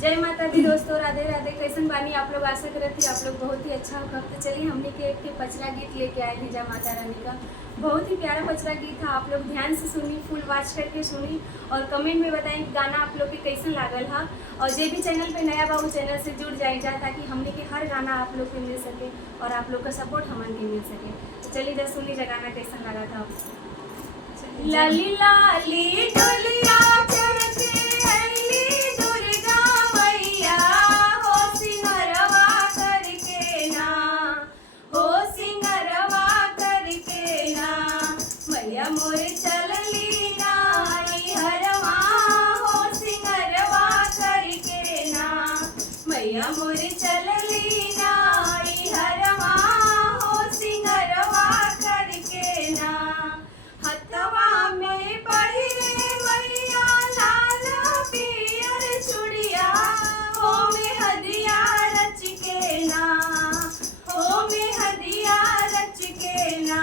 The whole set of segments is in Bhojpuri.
जय माता दी दोस्तों, राधे राधे। कैसन बानी आप लोग? आशा करत थी आप लोग बहुत ही अच्छा होगा। तो चलिए हमने के एक पचरा गीत लेके आए थे जय माता रानी का। बहुत ही प्यारा पचरा गीत था। आप लोग ध्यान से सुनी, फुल वॉच करके सुनी और कमेंट में बताएं कि गाना आप लोग के कैसन लागल हा। और जो भी चैनल पे नया बा वो चैनल से जुड़ जाए ताकि हमने के हर गाना आप लोग को मिल सके और आप लोग का सपोर्ट हमारे के मिल सके। तो चलिए जब सुन लीजिए गाना कैसा लगा था। लाली लाली डोलिया चढ़ के अइली दुर्गा मैया, हो सिंगरवा करके ना, हो सिंगरवा करके ना, मैया मोर चलली ना हरवा, हो सिंगरवा करके ना, मैया मोर चलली ना हरवा, हो सिंगरवा करके ना। हथवा में पहिरे मैया लाल पियर चूड़िया, हो में हदिया रच के ना, हो में हदिया रच के ना,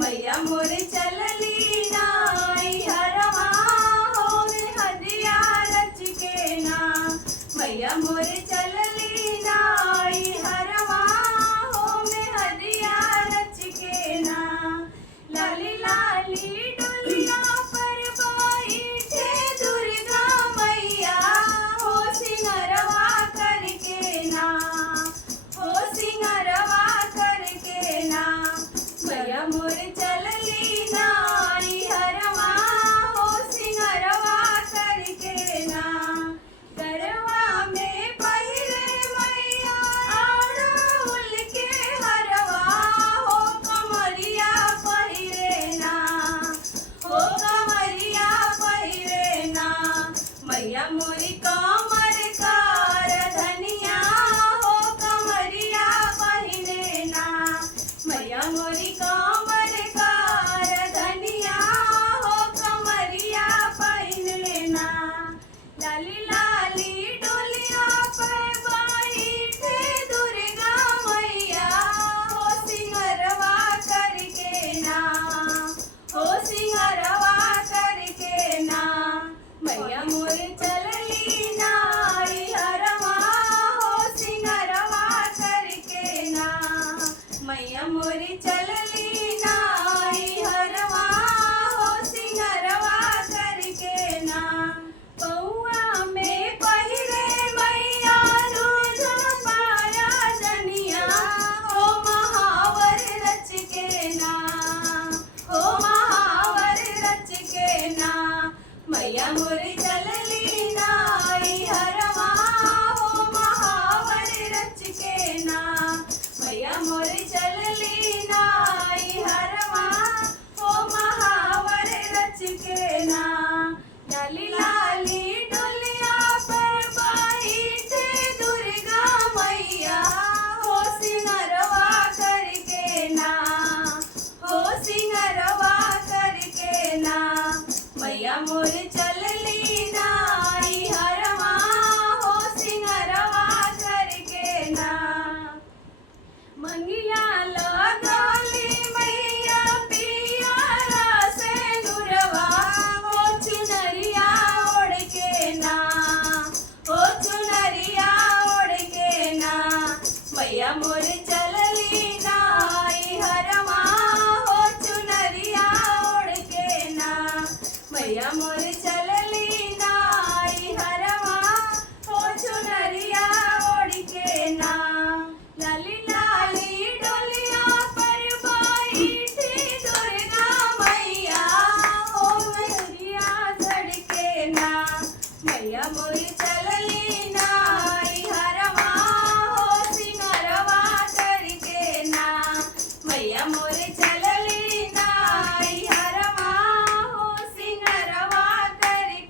मैया मोर चलली ना हरवा, हो में हदिया रच के ना, मैया मोर चलली ना हरवा, हो में हदिया रच के ना। लाली लाली डोलिया पर बैठे दुर्गा मैया, हो सिंगरवा करके ना, हो सिंगरवा करके ना, मैया मोर चलली ना हरवा, हो सिंगरवा करके ना। गरवा में पहिरे मैया अड़हुल के हरवा, हो कमरिया पहिरे ना, हो कमरिया पहिरे ना, मैया मोरी कमर कार धनिया, हो कमरिया पहिरे ना, मैया मोरी कमर कार धनिया, हो कमरिया पहिरे ना। लाली लाली डोलिया पर बैठे दुर्गा मैया, हो सिंगरवा करके ना, हो सिंगरवा करके ना, मैया मोर चलली ना हरवा, हो सिंगरवा करके ना, मैया मोर चलली ना हरवा, हो सिंगरवा करके ना। पौआ में पहिरे मैया रोज पाया जनिया, हो महावर रच के ना, हो महावर रच के ना, मैया मोर चलली ना हरवा, हो महावर रच के ना, मैया मोर चलली ना हरवा, हो महावर रच के ना। लाली लाली डोलिया पर बैठे दुर्गा मैया, हो सिंगरवा करके ना, हो सिंगरवा करके ना, मैया मोर चलली ना हरवा, हो सिंगरवा करके ना। मंगिया लगली मैया पियरा सिंदूरवा, हो चुनरिया ओढ़ के ना, हो चुनरिया ओढ़ के ना, मैया मोर चलली ना हरवा, हो चुनरिया ओढ़ के ना, मैया मोर चलली ना हरवा, हो चुनरिया ओढ़ के ना। लाली लाली डोलिया पर बैठी दुर्गा मैया, हो मैया झड़ के ना, मैया मोर चलली